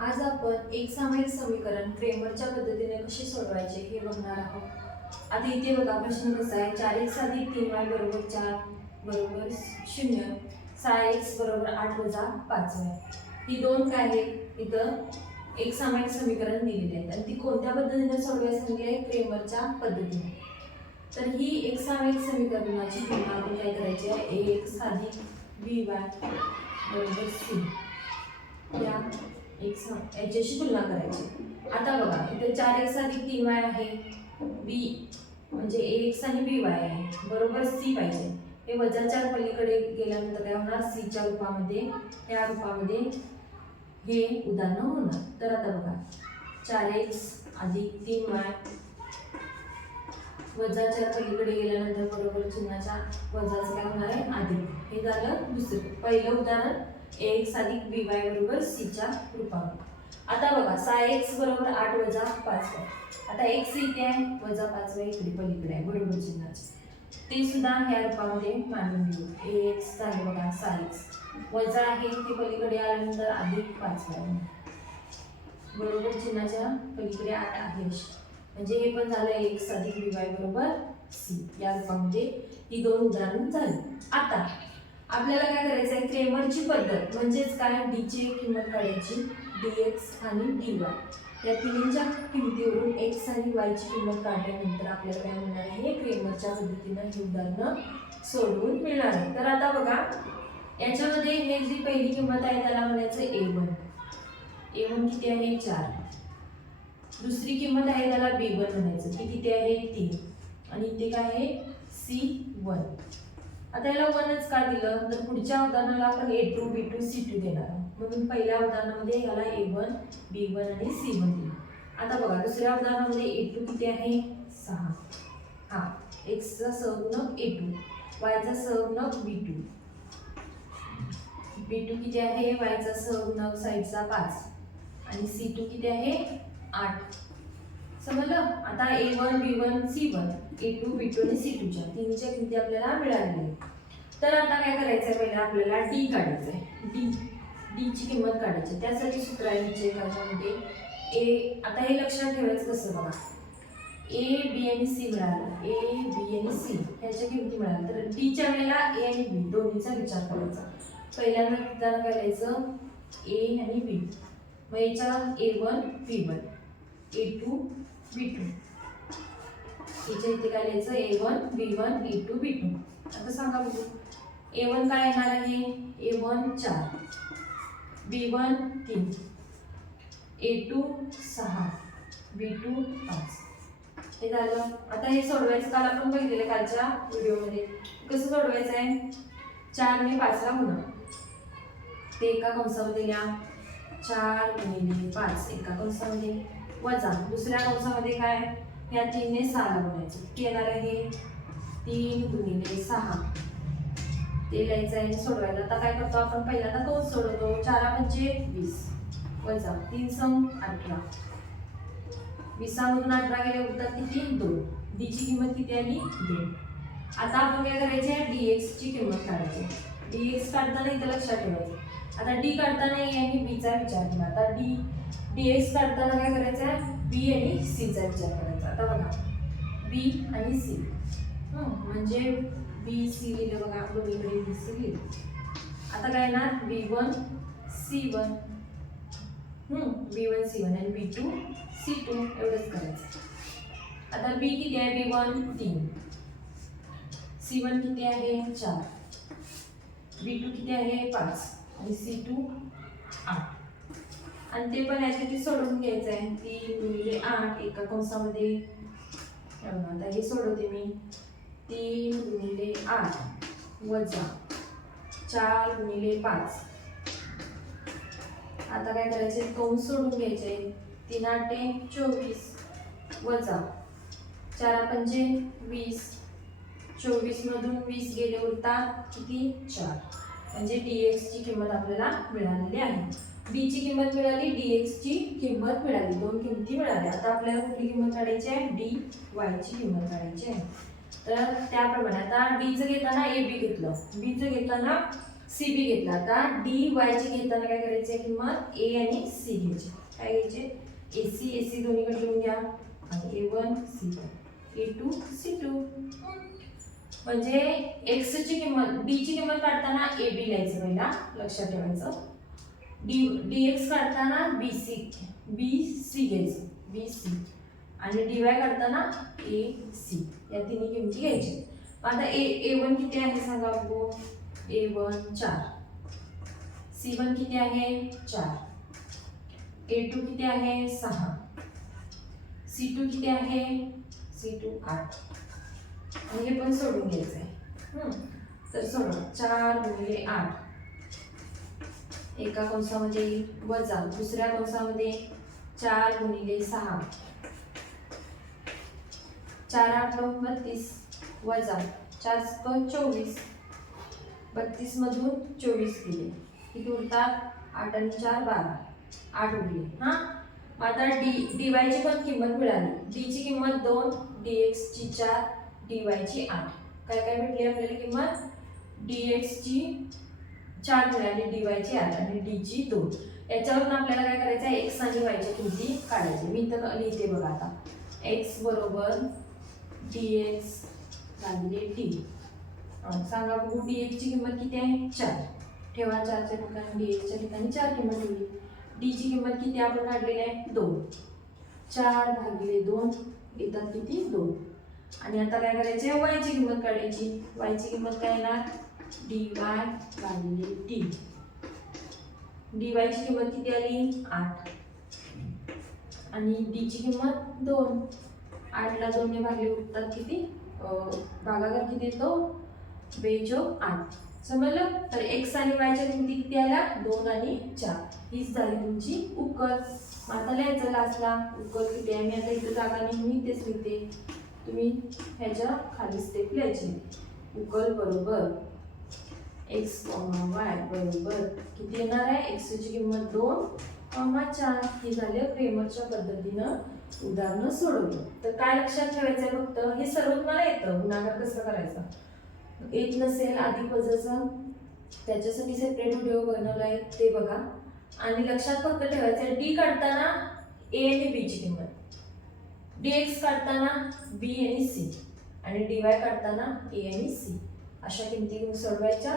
आज आपण एक सामायिक समीकरण क्रेमरच्या पद्धतीने कसे सोडवायचे हे बघणार आहोत। आता इथे बघा प्रश्न कसा आहे, 4x अधिक 3y बरोबर 4 बरोबर 0, 6x बरोबर 8 वजा 5y। ही दोन काय आहेत, इथं एक सामायिक समीकरण दिलेली आहेत आणि ती कोणत्या पद्धतीने सोडवायची सांगितली आहे, क्रेमरच्या पद्धतीने। तर ही एक सामायिक समीकरणाची तुलना आपण काय करायची आहे, ax अधिक by बरोबर c या याच्याशी तुलना करायची। आता बघा इथे 4x अधिक 3y आहे, b म्हणजे ax आणि by आहे बरोबर c पाहिजे। हे वजा 4 पलीकडे गेल्यानंतर काय होणार, c च्या रूपामध्ये या रूपामध्ये हे उदाहरण होणार। तर आता बघा 4x अधिक 3y वजा 4 पलीकडे गेल्यानंतर बरोबर चिन्हाच्या वजाचं काय होणार आहे, अधिक। हे झालं दुसरं। पहिलं उदाहरण ax अधिक by बरोबर c च्या रूपामध्ये। आता बघा 6x बरोबर 8 वजा 5y। आता x इथे आहे, वजा 5y इकडे पलीकडे आहे बरोबर चिन्हाचे, ते सुद्धा या रूपामध्ये मांडून घेऊ। ax झाले बघा 6x वजा आहे ते पलीकडे आल्यानंतर अधिक 5y बरोबर चिन्हाच्या पलीकडे 8 आहे, म्हणजे हे पण झालं x अधिक by बरोबर c या रूपामध्ये। ही दोन उदाहरण झाली। आता आपल्याला काय करायचं आहे, क्रेमरची पद्धत म्हणजेच काय, d ची किंमत काढायची, dx आणि dy या तिन्हीच्या किमतीवरून x आणि y ची किंमत काढल्यानंतर आपल्याला काय मिळणार आहे, क्रेमरच्या पद्धतीने हे उदाहरण सोडवून मिळणार आहे। तर आता बघा याच्यामध्ये हे जी पहिली किंमत आहे त्याला म्हणायचं a1 किती आहे 4, दुसरी किंमत आहे त्याला b1 म्हणायचं की किती आहे 3, आणि इथे काय आहे c1। आता याला 1च का दिलं, तर पुढच्या उदाहरणाला आपण a2 b2 c2 देणार आहोत, म्हणून पहिल्या उदाहरणामध्ये याला a1 b1 आणि c1 दिलं। आता बघा दुसऱ्या उदाहरणामध्ये a2 किती आहे 6, हा x चा सहगुणक a2, y चा सहगुणक b2, b2 किती आहे y चा सहगुणक साइडचा 5 आणि c2 किती आहे 8। समजलं। आता a1 b1 c1 a2 b2 आणि c2 च्या तिन्हीच्या किमती आपल्याला मिळालेल्या आहेत। तर आता काय करायचं आहे, पहिला आपल्याला d काढायचं आहे, d ची किंमत काढायची। त्यासाठी सूत्र आहे नीचे याच्यामध्ये a। आता हे लक्षात ठेवायचं कसं बघा, a b आणि c मिळालं, a b आणि c ह्याच्या किमती मिळाल्या, तर d च्या वेळेला a आणि b दोन्हीचा विचार करायचा। पहिल्यांदा काय करायचं a आणि b, मग याच्या a1 b1 a2 b2, याच्या इथे काय लिहायचं a1 b1 a2 b2। आता सांगा बघू a1 काय येणार आहे, a1 4 b1 3 a2 6 b2 5। हे झालं। आता हे सोडवायचं, काल आपण बघितलेलं कालच्या व्हिडिओमध्ये कसं सोडवायचं आहे, 4 ने 5 ला गुणा, ते एका कंसामध्ये लिहा 4 गुणिले 5 एका कंसामध्ये, वजा दुसऱ्या कंसामध्ये काय, या 3 ने 6 ला गुणायचं, ते येणार आहे 3 गुणिले 6, ते लिहायचं आहे सोडवायला। आता काय करतो आपण, पहिल्यांदा कंस सोडवतो, 4 पंचे 20 वजा 3 सम 18, 20 मधून 18 गेले उरतात किती 2, d ची किंमत किती आली 2। आता आपण काय करायचे आहे, dx ची किंमत काढायची। dx काढताना इथे लक्षात ठेवायचं, आता d काढताना a आणि b चा विचार केला, आता dx काढताना काय करायचं आहे, b आणि c चा विचार करायचा। आता बघा b आणि c, म्हणजे b c लिहिलं बघा, दोन्हीकडे b c लिहिलं। आता काय येणार b1 c1 b1 c1 आणि b2 c2 एवढंच करायचं। आता b किती आहे, b1 3 c1 किती आहे 4 b2 किती आहे 5 आणि c2 8, आणि ते पण याच्यासाठी सोडवून घ्यायचं आहे, 3 गुणिले 8 एका कंसामध्ये, आता हे सोडवते मी, 3 गुणिले 8 वजा 4 गुणिले 5। आता काय करायचे, कंस सोडून घ्यायचे, 3 8 24 वजा 4 पंचे 20, 24 मधून 20 गेले उरतात किती 4, म्हणजे dx ची किंमत आपल्याला मिळालेली आहे। d ची किंमत मिळाली, dx ची किंमत मिळाली, दोन किमती मिळाल्या। आता आपल्याला कुठली किंमत काढायची आहे, dy ची किंमत काढायची आहे। तर त्याप्रमाणे आता d चं घेताना a b घेतलं, b चं घेताना सी बी घेतला. आता डी वायची घेताना काय करायचे किंमत ए आणि सी घ्यायची. काय घ्यायचे ए सी दोन्हीकडे लिहून घ्या आणि A1 C1 A2 C2. म्हणजे x ची किंमत d ची किंमत काढताना AB लिहायचं पहिला लक्षात ठेवायचं. dx काढताना BC घ्यायचं BC आणि dy काढताना AC या तिन्ही किमती घ्यायच्या. आता A1 किती आहे सांगा बघू. A1 4 C1 किती आहे 4 A2 किती आहे 6 C2 किती आहे C2 8 आणि हे पण सोडून घ्यायचं आहे. तर सोडवा 4 गुणिले 8 एका कंसामध्ये वजा दुसऱ्या कंसामध्ये 4 गुणिले 6 4 8 32 वजा 4 24 32 मधून 24 गेले किती उरतात 8 आणि 4 12 8 उरले. हा आता dy ची पण किंमत मिळाली. d ची किंमत 2 dx ची 4 dy ची 8. काय काय भेटली आपल्याला किंमत dx ची 4 मिळाली dy ची 8 आणि d ची 2. याच्यावरून आपल्याला काय करायचं आहे x आणि y च्या किमती काढायच्या. मी इथं लिहिते बघा आता x बरोबर dx भागिले d. सांगा बघू dx ची किंमत किती आहे 4. ठेवा 4 च्या ठिकाणी dx च्या ठिकाणी 4 किंमत ठेवली. d ची किंमत किती आपण काढलेली आहे 2. 4 भागिले 2 येतात किती 2. आणि आता काय करायचे y ची किंमत काढायची. y ची किंमत काय येणार dy भागिले d. dy ची किंमत किती आली 8 आणि d ची किंमत 2. 8 ला 2 ने भागले उरतात किती भागाकार किती येतो 8. समजलं. तर x आणि y च्या किमती किती आल्या 2 आणि 4. हीच झाली तुमची उकल. आता लिहायचं लास्टला उकल किती आहे. मी आता इथे जागा नाही मी तेच लिहिते. तुम्ही ह्याच्या खाली स्टेप लिहायची. उकल बरोबर x, y बरोबर किती येणार आहे x ची किंमत 2, 4. हे झाले क्रेमरच्या पद्धतीनं उदाहरणं सोडवलं. तर काय लक्षात ठेवायचं आहे फक्त हे सर्व तुम्हाला येतं. गुणाकार कसं करायचा येत नसेल अधिक वजाचं त्याच्यासाठी सेपरेट व्हिडिओ बनवला आहे ते बघा. आणि लक्षात फक्त ठेवायचं आहे डी काढताना ए आणि बी ची किंमत dx काढताना b आणि c आणि dy काढताना a आणि c अशा किमती सोडवायच्या.